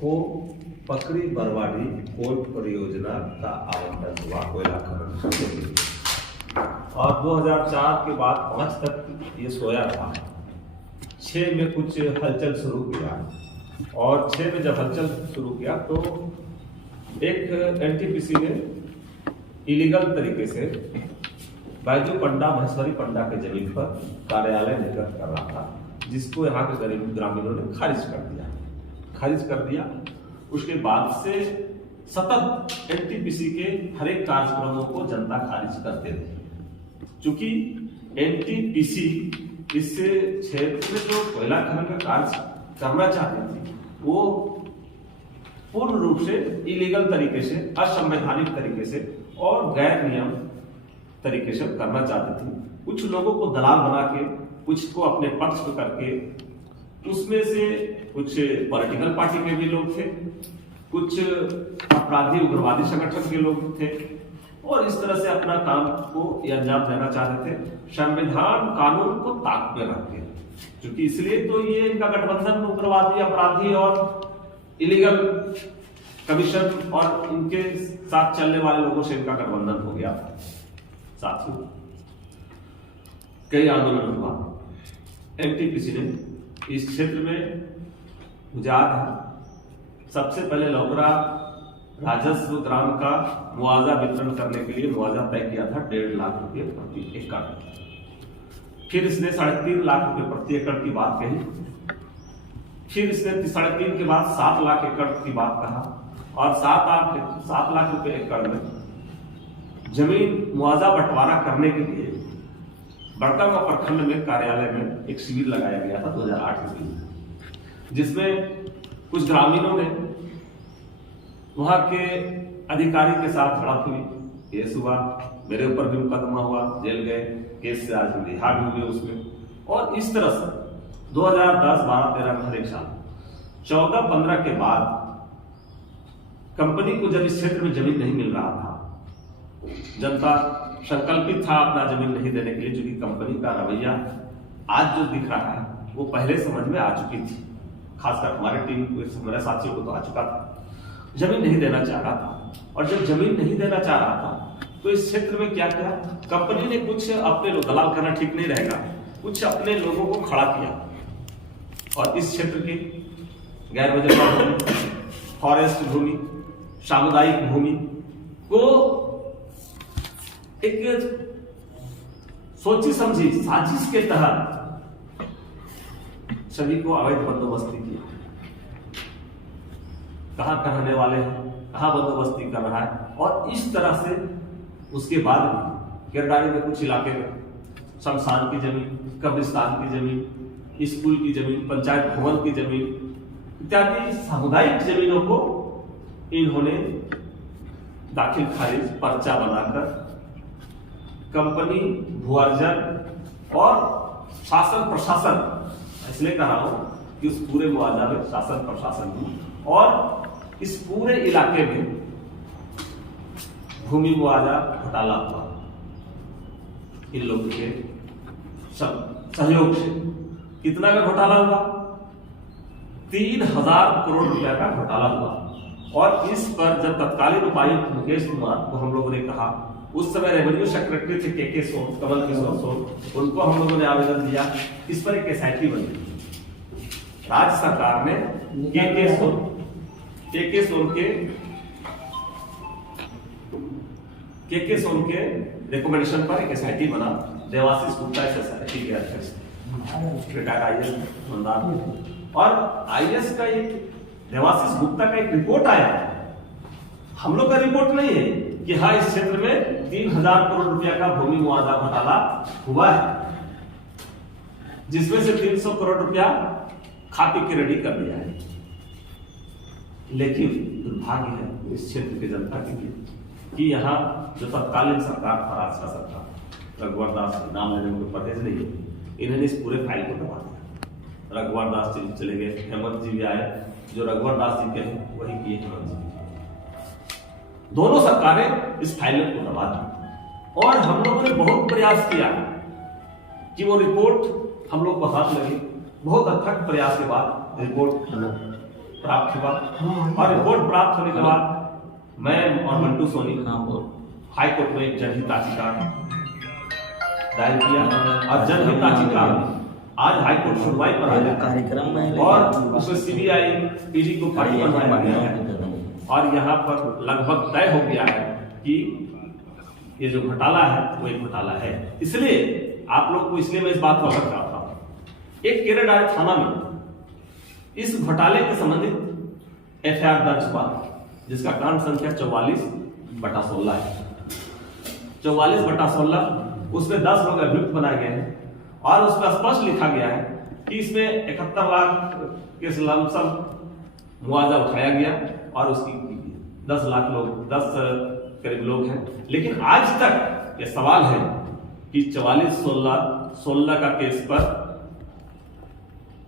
को पकड़ी बरवाड़ी कोल परियोजना का आवंटन हुआ कोयला खनन करने के लिए। और 2004 के बाद 5 तक ये सोया था। 6 में कुछ हलचल शुरू किया और 6 में जब हलचल शुरू किया तो एक एनटीपीसी ने इलीगल तरीके से बैजू पंडा महेश्वरी पंडा के जमीन पर कार्यालय निर्गत कर रहा था, जिसको यहाँ के गरीब ग्रामीणों ने खारिज कर दिया। उसके बाद से सतत एनटीपीसी के हर एक कार्यक्रमों को जनता खारिज करते थे। चूंकि एनटीपीसी इस क्षेत्र में जो कोयला खनन का कार्य करना चाहती थी वो पूर्ण रूप से इलीगल तरीके से, असंवैधानिक तरीके से और गैर नियम तरीके से करना चाहती थी। कुछ लोगों को दलाल बना के, कुछ को अपने पक्ष में करके, उसमें से कुछ पॉलिटिकल पार्टी के भी लोग थे, कुछ अपराधी उग्रवादी संगठन के लोग थे और इस तरह से अपना काम को अंजाम देना चाहते थे, संविधान कानून को ताक में रख के। क्योंकि इसलिए तो ये इनका गठबंधन उग्रवादी, अपराधी और इलीगल कमीशन और इनके साथ चलने वाले लोगों से इनका गठबंधन हो गया था। साथियों, कई आंदोलन हुआ। एनटीपीसी ने इस क्षेत्र में मुझे याद है सबसे पहले लौकरा राजस्व ग्राम का मुआवजा वितरण करने के लिए मुआवजा तय किया था 1.5 लाख रुपए प्रति एकड़। फिर इसने 3.5 लाख रुपए प्रति एकड़ की बात कही। फिर इसने 3.5 के बाद 7 लाख एकड़ की बात कहा और 7 लाख रुपए एकड़ में जमीन मुआवजा बंटवारा करने के लिए बड़कागांव प्रखंड में कार्यालय में एक शिविर लगाया गया था 2008 ईस्वी में, जिसमें कुछ ग्रामीणों ने वहां के अधिकारी के साथ झड़प हुई, केस हुआ, मेरे ऊपर भी मुकदमा हुआ, जेल गए, केस से आज रिहा भी हुए उसमें। और इस तरह से 2010, 12, 13 में हर एक साल 14, 15 के बाद कंपनी को जब इस क्षेत्र में जमीन नहीं मिल रहा था, जनता संकल्पित था अपना जमीन नहीं देने के लिए, क्योंकि कंपनी का रवैया आज जो दिख रहा है वो पहले समझ में आ चुकी थी, खासकर हमारे टीम को, हमारे साथियों को तो आ चुका था। जमीन नहीं देना चाह रहा था और जब जमीन नहीं देना चाह रहा था तो इस क्षेत्र में क्या किया, कंपनी ने कुछ अपने लोग, दलाल करना ठीक नहीं रहेगा, कुछ अपने लोगों को खड़ा किया और इस क्षेत्र की गैर वजह भूमि, फॉरेस्ट भूमि, सामुदायिक भूमि को एक सोची समझी साजिश के तहत सभी को अवैध बंदोबस्ती किया। कहां रहने वाले हैं, कहां बंदोबस्ती कर रहा है। और इस तरह से उसके बाद भी गिरडारी में कुछ इलाके में शमशान की जमीन, कब्रिस्तान की जमीन, स्कूल की जमीन, पंचायत भवन की जमीन इत्यादि सामुदायिक जमीनों को इन्होंने दाखिल खारिज पर्चा बनाकर कंपनी, भूअर्जन और शासन प्रशासन, इसलिए कह रहा हूं कि उस पूरे मुआवजा में शासन प्रशासन भी और इस पूरे इलाके में भूमि मुआवजा घोटाला हुआ इन लोगों के सहयोग से। कितना का घोटाला हुआ? 3000 करोड़ रुपया का घोटाला हुआ। और इस पर जब तत्कालीन उपायुक्त मुकेश कुमार को हम लोगों ने कहा, उस समय रेवेन्यू सेक्रेटरी थे के सोन, कमल किशोर सोन, उनको हम लोगों ने आवेदन दिया, इस पर एक एसआईटी बनी। राज्य सरकार ने के सोन के रिकमेंडेशन पर एक एसआईटी बना। देवाशीष गुप्ता इस एसआईटी के अध्यक्ष, रिटायर्ड आईएएस मंदार। और आईएएस का एक देवाशीष गुप्ता का एक रिपोर्ट आया है, हम लोग का रिपोर्ट नहीं है, कि हाँ इस क्षेत्र में 3000 करोड़ रुपया का भूमि मुआवजा घोटाला हुआ है, जिसमें से 300 करोड़ रुपया खा पी के रेडी कर दिया है। लेकिन दुर्भाग्य है इस क्षेत्र की जनता के लिए कि यहाँ जो तत्कालीन सरकार था, राज शासक था, रघुवर दास, नाम लेने में परहेज नहीं है, इन्होंने इस पूरे फाइल को दबा दिया। रघुवर दास जी चले गए, हेमंत जी भी आए, जो रघुवर दास जी के हैं वही किए हेमंत जी। दोनों सरकारें इस फाइल को दबा दी और हम लोगों ने बहुत प्रयास किया कि वो रिपोर्ट हम लोग को हाथ लगे। बहुत अथक प्रयास के बाद रिपोर्ट प्राप्त हुआ और रिपोर्ट प्राप्त होने के बाद मैं और मंटू सोनी हाई कोर्ट में एक जनहित याचिका दायर किया और जनहित याचिका आज हाई कोर्ट सुनवाई पर आया कार्यक्रम में और उसमें सीबीआई ईडी को पार्टी बनवाया गया है और यहाँ पर लगभग तय हो गया है कि ये जो घोटाला है वो एक घोटाला है। इसलिए आप लोग को इसलिए मैं इस बात को अवगत कराता हूं। एक केरेडारी थाना में इस घोटाले के संबंधित एफआईआर दर्ज हुआ जिसका कांड संख्या 44/16 है। 44/16 उसमें 10 लोग अभियुक्त बनाए गए हैं और उसमें स्पष्ट लिखा गया है कि इसमें 71 लाख के लमसम मुआवजा उठाया गया और उसकी 10 लाख लोग 10 करीब लोग हैं। लेकिन आज तक यह सवाल है कि 44/16 का केस पर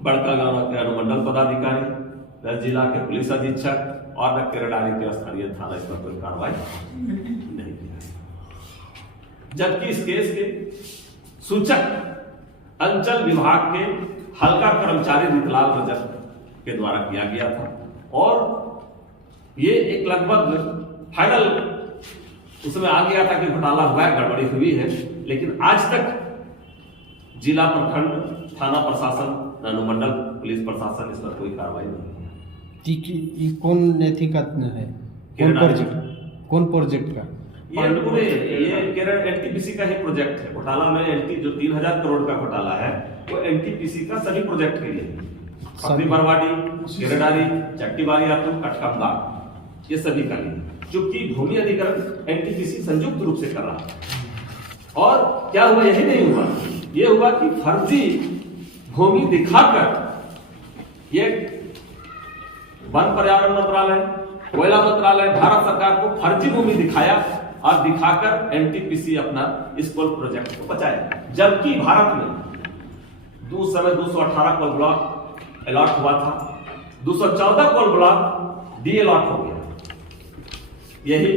बड़कागांव के अनुमंडल पदाधिकारी, न जिला के पुलिस अधीक्षक और न केरेडारी के स्थानीय थाना इस पर कोई कार्रवाई नहीं किया, जबकि इस केस के सूचक अंचल विभाग के हल्का कर्मचारी रीतलाल रजक के द्वारा किया गया था और ये एक लगभग फाइनल उसमें आ गया था कि घोटाला हुआ है, गड़बड़ी हुई है। लेकिन आज तक जिला प्रखंड थाना प्रशासन अनुमंडल पुलिस प्रशासन इस पर कोई कार्रवाई नहीं किया। कौन नैतिक है, कौन प्रोजेक्ट का ये केरल एनटीपीसी का ही प्रोजेक्ट है। घोटाला में एनटी जो 3000 करोड़ का घोटाला है वो एनटीपीसी का सभी प्रोजेक्ट के लिए पकड़ी बरवाडी, केरेडारी, चट्टीबारी, कटकमदार, ये सभी का लिए, चूंकि भूमि अधिग्रहण एनटीपीसी संयुक्त रूप से कर रहा है। और क्या हुआ, यही नहीं हुआ, ये हुआ कि फर्जी भूमि दिखाकर ये वन पर्यावरण मंत्रालय, कोयला मंत्रालय, भारत सरकार को फर्जी भूमि दिखाया और दिखाकर एनटीपीसी अपना इस कोल प्रोजेक्ट को बचाया। जबकि भारत में उस समय 218 कोल ब्लॉक अलॉट हुआ था, 214 कोल ब्लॉक डी अलॉट हो गया। यही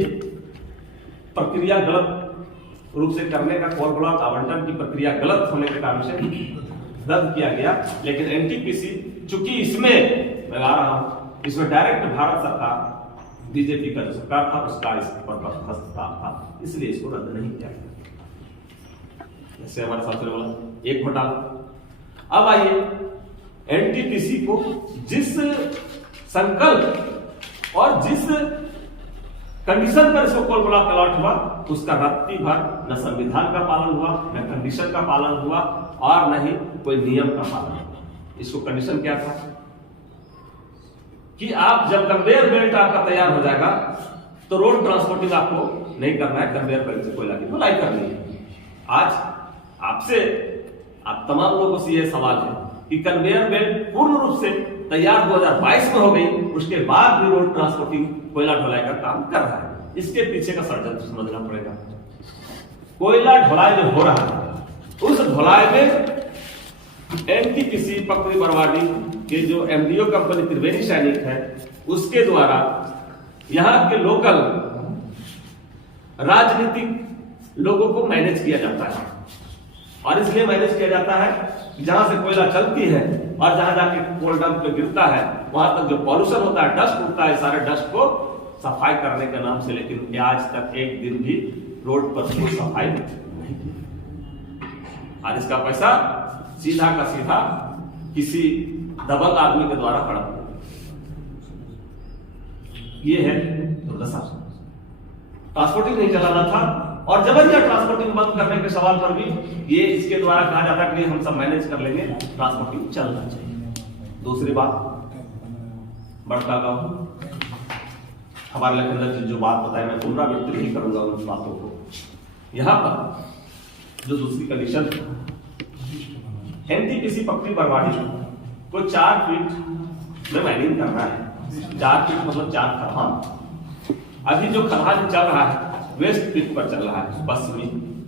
प्रक्रिया गलत रूप से करने का, कोल ब्लॉक आवंटन की प्रक्रिया गलत होने के कारण से रद्द किया गया। लेकिन एनटीपीसी चूंकि इसमें मैं ला रहा हूं, इसमें डायरेक्ट भारत सरकार बीजेपी का जो सरकार था उसका इस पर हस्तक्षेप था, इसलिए इसको रद्द नहीं किया गया। जैसे हमारे साथ बोला एक घोटाला। अब आइए एनटीपीसी को जिस संकल्प और जिस कंडीशन पर इसको कोल ब्लॉक अलॉट हुआ उसका रत्ती भर न संविधान का पालन हुआ, न कंडीशन का पालन हुआ और न ही कोई नियम का पालन हुआ। इसको कंडीशन क्या था कि आप जब कन्वेयर बेल्ट आपका तैयार हो जाएगा तो रोड ट्रांसपोर्टिंग आपको नहीं करना है, कन्वेयर बेल्ट से कोयला की ढुलाई करनी है। आज आपसे आप तमाम लोगों से यह सवाल है कि कन्वेयर बेल्ट पूर्ण रूप से तैयार 2022 में हो गई, उसके बाद भी रोड ट्रांसपोर्टिंग कोयला ढुलाई का काम कर रहा है। इसके पीछे का षड्यंत्र समझना पड़ेगा। कोयला ढुलाई जो हो रहा है उस ढुलाई में एनटीपीसी पकड़ी बरवाडी के जो एमडीओ कंपनी त्रिवेणी सैनिक है उसके द्वारा यहां के लोकल राजनीतिक लोगों को मैनेज किया जाता है। और इसलिए मैनेज किया जाता है जहां से कोयला चलती है और जहां जाके कोल डंप पे गिरता है वहां तक जो पॉल्यूशन होता है, डस्ट उठता है, सारे डस्ट को सफाई करने के नाम से, लेकिन आज तक एक दिन भी रोड पर कोई सफाई नहीं की। और इसका पैसा सीधा का सीधा किसी दबंग आदमी के द्वारा हड़प। ये है दुर्दशा। ट्रांसपोर्टिंग नहीं चलाना था और जबरदस्त ट्रांसपोर्टिंग बंद करने के सवाल पर भी ये इसके द्वारा कहा जाता है कि हम सब मैनेज कर लेंगे, ट्रांसपोर्टिंग चलना चाहिए। दूसरी बात, बड़कागांव हमारे लखनऊ जी जो बात बताई मैं पुनरावृत्ति नहीं करूंगा उन बातों को। यहां पर जो दूसरी कंडीशन एनटीपीसी पकड़ी बरवाडी को 4 फीट में माइनिंग करना है। 4 फीट मतलब 4 खदान। अभी जो खदान चल रहा है वेस्ट पिट पर चल रहा है, पश्चिमी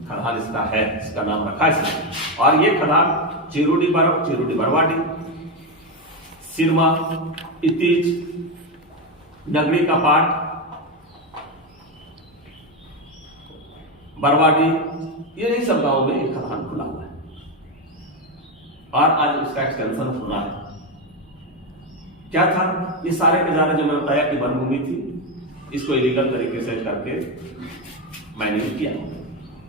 खदान इसका है, इसका नाम रखा है इसने। और ये खदान चिरुडी बरवाडी, सिरमा, इतीज, नगरी का पाट, बरवाडी, ये नहीं सब गांवों में एक खदान खुला हुआ है और आज इसका एक्सटेंशन होना है। क्या था, ये सारे नजारे जो मैं बताया कि वन भूमि थी, इसको इलीगल तरीके से करके माइनिंग किया।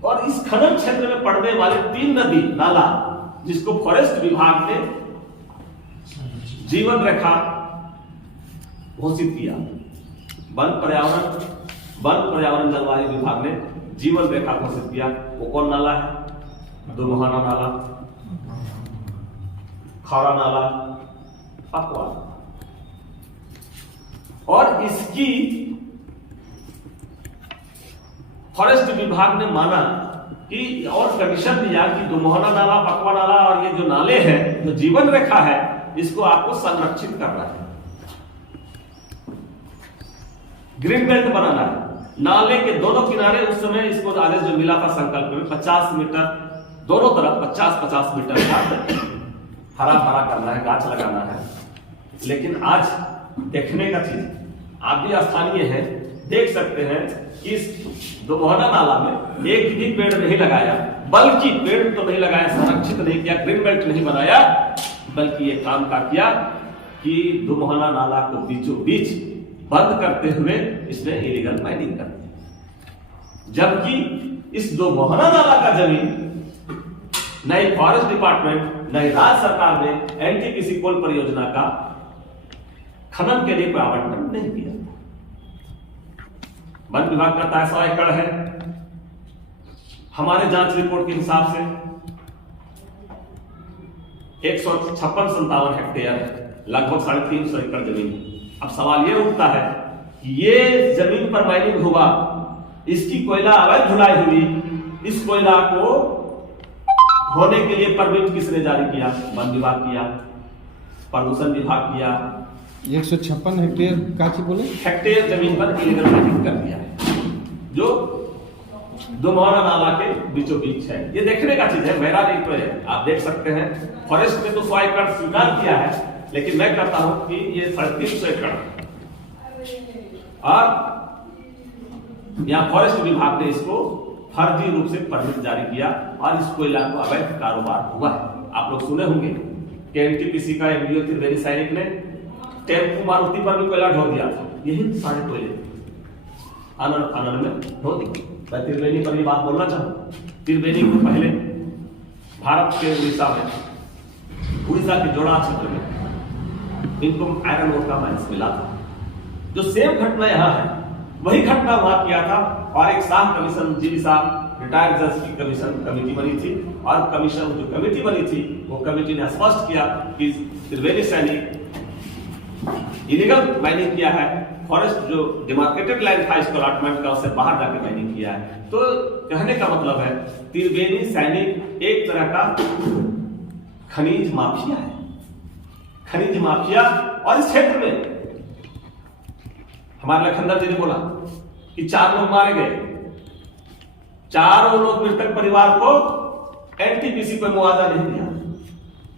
और इस खनन क्षेत्र में पड़ने वाले 3 नदी नाला जिसको फॉरेस्ट विभाग ने जीवन रेखा घोषित किया, वन पर्यावरण जलवायु विभाग ने जीवन रेखा घोषित किया। वो कौन नाला है? दुमोहाना नाला, खौरा नाला, पकवा। और इसकी फॉरेस्ट विभाग ने माना कि और कमीशन दिया कि दुमोहाना नाला, पकवा नाला और ये जो नाले हैं, जो जीवन रेखा है, इसको आपको संरक्षित करना है, ग्रीन बेल्ट बनाना है। नाले के दोनों किनारे उस समय इसको आदेश जो मिला था संकल्प में 50 मीटर दोनों तरफ 50-50 मीटर का हरा भरा करना है, गाछ लगाना है। लेकिन आज देखने का चीज, आप भी स्थानीय हैं, देख सकते हैं कि इस दुमोहाना नाला में एक भी पेड़ नहीं लगाया, बल्कि पेड़ तो नहीं लगाया, संरक्षित नहीं किया, ग्रीन बेल्ट नहीं बनाया, बल्कि ये काम का किया कि दुमोहाना नाला को बीचों बीच बंद करते हुए इसने इलीगल माइनिंग कर दी। जबकि इस दुमोहाना नाला का जमीन नई फॉरेस्ट डिपार्टमेंट, नई राज्य सरकार ने एनटीपीसी कोल परियोजना का खनन के लिए कोई आवंटन नहीं किया। वन विभाग कहता है 100 एकड़ है, हमारे जांच रिपोर्ट के हिसाब से 156-57 हेक्टेयर है, लगभग 350 एकड़ जमीन है। अब सवाल ये उठता है कि ये जमीन पर माइनिंग हुआ, इसकी कोयला अवैध ढुलाई हुई, इस कोयला को होने के लिए परमिट किसने जारी किया? वन विभाग किया, प्रदूषण विभाग किया। 156 हेक्टेयर काची बोले, हेक्टेयर जमीन पर इलीगल माइनिंग कर दिया है, जो दुमोहाना नाला के बीचों बीच है। ये देखने का चीज है, मेरा नहीं तो है, आप देख सकते हैं। फॉरेस्ट में तो 100 एकड़ स्वीकार किया है, लेकिन मैं कहता हूं कि ये 350 एकड़ और यहां फॉरेस्ट विभाग ने इसको फर्जी रूप से परमिट जारी किया और इस कोयला को अवैध कारोबार हुआ है। आप लोग सुने होंगे कि एनटीपीसी का एमडीओ त्रिवेणी सैनिक ने टेम्पो मारुति पर भी कोयला ढो दिया था। यही सारे कोयले आनंद में ढो दिए। मैं त्रिवेणी पर ये बात बोलना चाहूँ। त्रिवेणी को पहले भारत के उड़ीसा के जोड़ा क्षेत्र में इनको आयरन ओर का माइंस मिला था। जो सेम घटना यहाँ है, वही घटना वहां किया था। और एक शाह कमीशन, जीवी साहब रिटायर्ड जज की कमीशन कमेटी बनी थी, और कमीशन जो कमेटी बनी थी, वो कमेटी ने स्पष्ट किया कि त्रिवेणी सैनिक इलीगल माइनिंग किया है। फॉरेस्ट जो डिमार्केटेड लैंड था इसको अलॉटमेंट का, उससे बाहर जाकर माइनिंग किया है। तो कहने का मतलब है त्रिवेणी सैनिक एक तरह का खनिज माफिया है, खनिज माफिया। और इस क्षेत्र में हमारे लखनदर जी ने बोला कि 4 लोग मारे गए, 4 लोग मृतक परिवार को एनटीपीसी कोई मुआवजा नहीं दिया।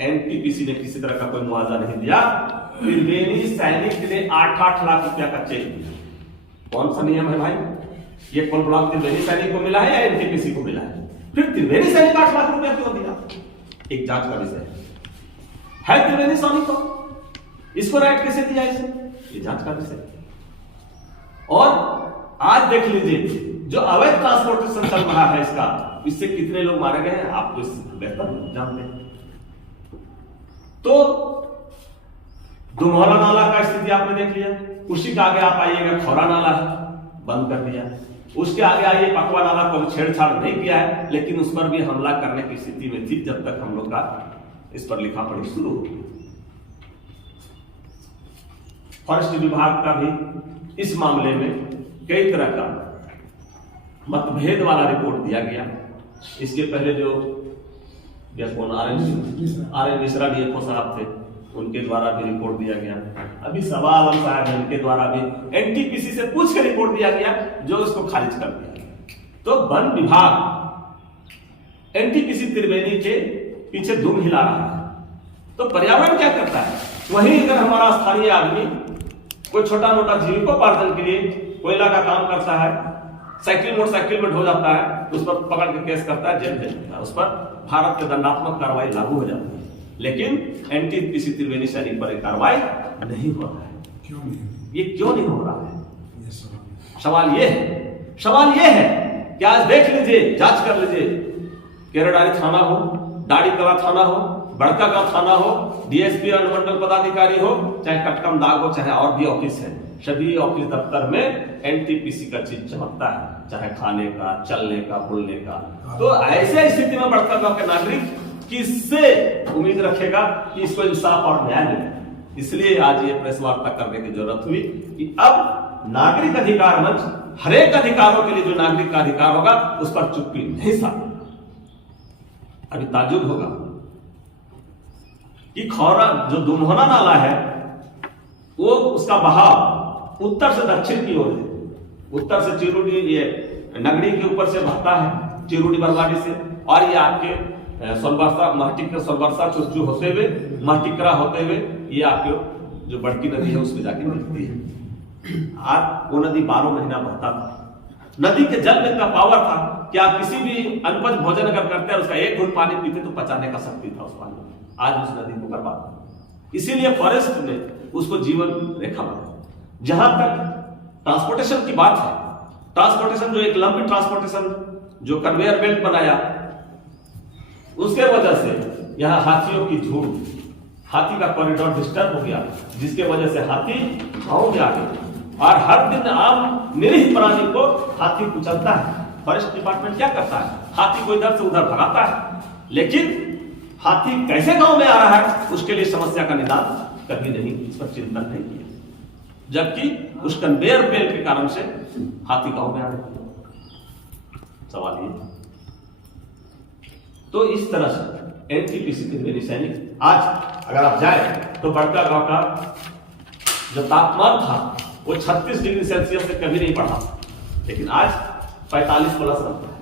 एनटीपीसी ने किसी तरह का कोई मुआवजा नहीं दिया। त्रिवेणी सैनिक ने 8-8 लाख रुपया का चेक दिया। कौन सा नियम है भाई? ये कोल ब्लॉक त्रिवेणी सैनिक को मिला है या एनटीपीसी को मिला है? फिर त्रिवेणी सैनिक 8 लाख रुपया क्यों दिया? एक जांच का विषय है त्रिवेणी सैनिक को, इसको राइट कैसे दिया इसे? ये जांच का विषय। और आज देख लीजिए जो अवैध ट्रांसपोर्टेशन चल रहा है इसका, इससे कितने लोग मारे गए हैं आप तो बेहतर जानते हैं। तो दुमोहाना नाला का स्थिति आपने देख लिया। उसी के आगे आप आइएगा, खौरा नाला है, बंद कर दिया। उसके आगे आइए, पकवा नाला को छेड़छाड़ नहीं किया है, लेकिन उस पर भी हमला करने की स्थिति में थी जब तक हम लोग का इस पर लिखा पढ़ी शुरू हुई। फॉरेस्ट विभाग का भी इस मामले में कई तरह का मतभेद वाला रिपोर्ट दिया गया। इसके पहले जो आर एन मिश्रा डीएफओ साहब थे, उनके द्वारा भी रिपोर्ट दिया गया। अभी सवा आलम साहब है, उनके द्वारा भी एनटीपीसी से पूछ के रिपोर्ट दिया गया, जो उसको खारिज कर दिया। तो वन विभाग एनटीपीसी त्रिवेणी के पीछे दुम हिला रहा है। तो पर्यावरण क्या करता है? वहीं अगर हमारा स्थानीय आदमी कोई छोटा मोटा जीविकोपार्जन के लिए कोयला का काम करता है, साइकिल मोटरसाइकिल में ढो जाता है, तो उस पर पकड़ के केस करता है, जेल भेज देता है, उस पर भारत के दंडात्मक कार्रवाई लागू हो जाती है। लेकिन एनटीपीसी त्रिवेणी सैनिक पर कार्रवाई नहीं हो रहा है। क्यों नहीं? ये क्यों नहीं हो रहा है? ये सवाल सवाल ये है कि आज देख लीजिए, जांच कर लीजिए, केरडारी थाना हो, दाड़ी कला थाना हो, बड़का का थाना हो, डीएसपी अनुमंडल पदाधिकारी हो, चाहे कटकम दाग हो, चाहे और भी ऑफिस है, सभी ऑफिस दफ्तर में एनटीपीसी का चीज चमकता है, चाहे खाने का, चलने का, बोलने का। तो ऐसे स्थिति में बड़का गांव के नागरिक किससे उम्मीद रखेगा कि इसको इंसाफ और न्याय मिले? इसलिए आज ये प्रेस वार्ता करने की जरूरत हुई कि अब नागरिक अधिकार मंच हरेक अधिकारों के लिए जो नागरिक का अधिकार होगा उस पर चुप्पी नहीं साध। अभी ताजुब होगा कि खौरा जो दुम्होना नाला है वो उसका बहाव उत्तर से दक्षिण की ओर है। उत्तर से चिरुडी, ये नगरी के ऊपर से बहता है चिरुडी बरवाड़ी से, और ये आपके सोनबरसा, महटिक सोनबरसा चुरचू होते हुए, महटिकरा होते हुए ये आपके जो बड़की नदी है उसमें जाके मिलती है। आज वो नदी 12 महीना बहता था। नदी के जल में इतना पावर था कि आप किसी भी अनपच भोजन अगर करते हैं उसका एक घूंट पानी पीते तो पचाने का शक्ति था उस पानी में। आज उस नदी को बर्बाद, इसीलिए फॉरेस्ट ने उसको जीवन रेखा बनाया। जहां तक ट्रांसपोर्टेशन की बात है, ट्रांसपोर्टेशन जो एक लंबी ट्रांसपोर्टेशन जो कन्वेयर बेल्ट बनाया, उसके वजह से यहां हाथियों की झुंड, हाथी का कॉरिडोर डिस्टर्ब हो गया, जिसके वजह से हाथी गांव में आ गए और हर दिन आम निरीह प्राणी को हाथी कुचलता है। फॉरेस्ट डिपार्टमेंट क्या करता है? हाथी को इधर से उधर भगाता है, लेकिन हाथी कैसे गांव में आ रहा है उसके लिए समस्या का निदान कभी नहीं, इस पर चिंतन नहीं किया, जबकि उस कन्वेयर बेल्ट के कारण से हाथी गांव में आ रहे हैं। सवाल ये, तो इस तरह से एनटीपीसी त्रिवेणी सैनिक आज अगर आप जाए तो बड़का गांव का जो तापमान था वो 36 डिग्री सेल्सियस से कभी नहीं बढ़ा, लेकिन आज 45 प्लस रहता है।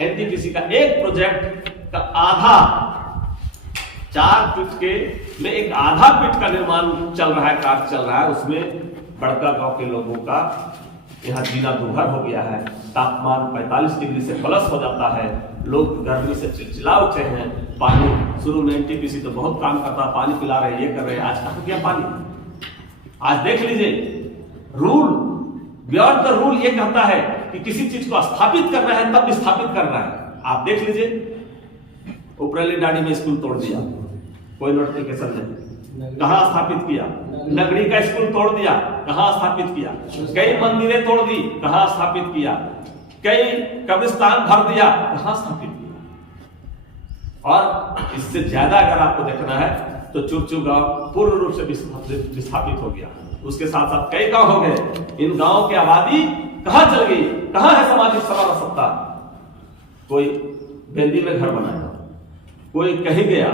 एनटीपीसी का एक प्रोजेक्ट का आधा 4 फीट के में एक आधा फीट का निर्माण चल रहा है, कार्य चल रहा है, उसमें बड़का गांव के लोगों का यहाँ जीना दुभर हो गया है। तापमान 45 डिग्री से प्लस हो जाता है, लोग गर्मी से चिलचिला उठे हैं। पानी शुरू में एनटीपीसी तो बहुत काम करता, पानी पिला रहे, ये कर रहे, आज कहां गया पानी? आज देख लीजिए, रूल बियॉन्ड द रूल ये कहता है कि किसी चीज को स्थापित करना है तब स्थापित करना है। आप देख लीजिए, उपरली डाड़ी में स्कूल तोड़ दिया, कोई नोटिफिकेशन नहीं, कहां स्थापित किया? नगरी का स्कूल तोड़ दिया, कहां स्थापित किया? कई मंदिरें तोड़ दी, कहां स्थापित किया? कई कब्रिस्तान भर दिया, कहां स्थापित किया? और इससे ज्यादा अगर आपको देखना है तो चुरचू गांव पूर्ण रूप से विस्थापित हो गया, उसके साथ साथ कई गांव हो गए। इन गांवों की आबादी कहां चल गई? कहां है सामाजिक समानता? कोई बेंदी में घर बनाया, कोई कहीं गया,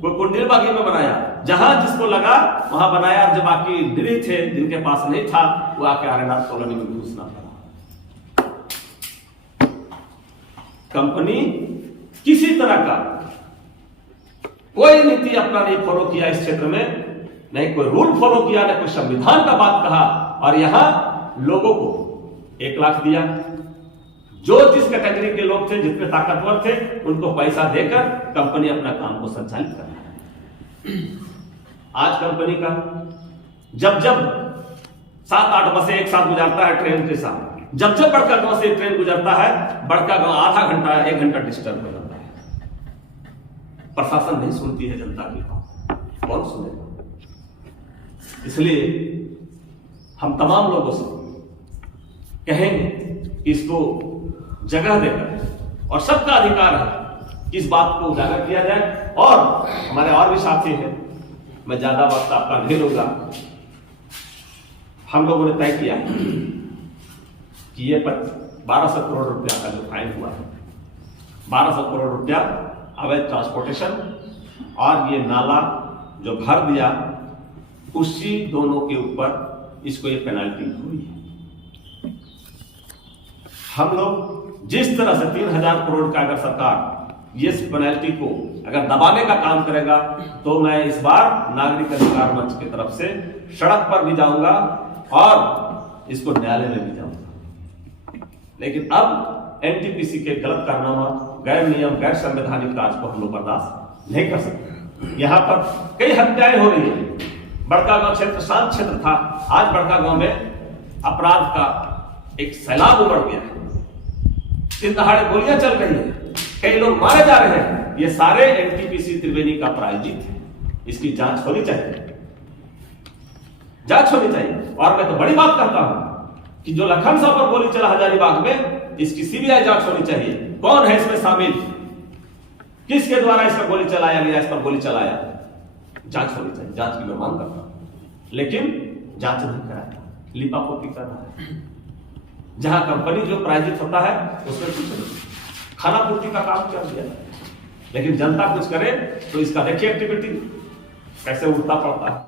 कोई कुंडिल बागी में बनाया, जहां जिसको लगा वहां बनाया, और जो बाकी निरीह थे जिनके पास नहीं था वो आके आर्यनाथ कॉलोनी में घुसना पड़ा। कंपनी किसी तरह का कोई नीति अपना नहीं फॉलो किया इस क्षेत्र में, नहीं कोई रूल फॉलो किया, नहीं कोई संविधान का बात कहा, और यहां लोगों को 1 लाख दिया। जो जिस कैटेगरी के लोग थे, जितने ताकतवर थे, उनको पैसा देकर कंपनी अपना काम को संचालित कर रहा है। आज कंपनी का जब 7-8 बसें एक साथ गुजरता है ट्रेन के साथ, जब बड़का गांव से ट्रेन गुजरता है, बड़का गांव आधा घंटा 1 घंटा डिस्टर्ब हो जाता है। प्रशासन नहीं सुनती है जनता की बात, कौन सुनेगा? इसलिए हम तमाम लोगों से कहेंगे कि इसको जगह देकर, और सबका अधिकार है कि इस बात को उजागर किया जाए। और हमारे और भी साथी हैं, मैं ज्यादा वक्त आपका नहीं लूंगा। हम लोगों ने तय किया कि ये 1200 करोड़ रुपया का जो फाइन हुआ है, 1200 करोड़ रुपया अवैध ट्रांसपोर्टेशन और ये नाला जो भर दिया, उसी दोनों के ऊपर इसको ये पेनाल्टी हुई है। हम लोग जिस तरह से 3000 करोड़ का अगर सरकार ये पेनाल्टी को अगर दबाने का काम करेगा, तो मैं इस बार नागरिक अधिकार मंच की तरफ से सड़क पर भी जाऊंगा और इसको न्यायालय में भी जाऊंगा। लेकिन अब एनटीपीसी के गलत कारनामा, गैर नियम, गैर संवैधानिक कार्य को हम लोग बर्दाश्त नहीं कर सकते। यहाँ पर कई हत्याएं हो रही है। बड़कागांव क्षेत्र शांत क्षेत्र था, आज बड़कागांव में अपराध का एक सैलाब उमड़ गया है। दिन दहाड़े गोलियां चल रही है, कई लोग मारे जा रहे हैं। ये सारे एनटीपीसी त्रिवेणी का प्रायोजित है। इसकी जांच होनी चाहिए, जांच होनी चाहिए। और मैं तो बड़ी बात करता हूं कि जो लखन साहब पर गोली चला हजारीबाग में, इसकी सीबीआई जांच होनी चाहिए। कौन है इसमें शामिल, किसके द्वारा इस पर गोली चलाया गया, इस पर गोली चलाया, जांच होनी चाहिए। जांच की मैं मांग करता हूं, लेकिन जांच नहीं कराया, लिपापोती कर रहा है। जहां कंपनी जो प्रायोजित होता है उसमें कुछ नहीं, खाना पूर्ति का काम कर दिया, लेकिन जनता कुछ करे तो इसका देखिए एक्टिविटी कैसे उठता पड़ता है।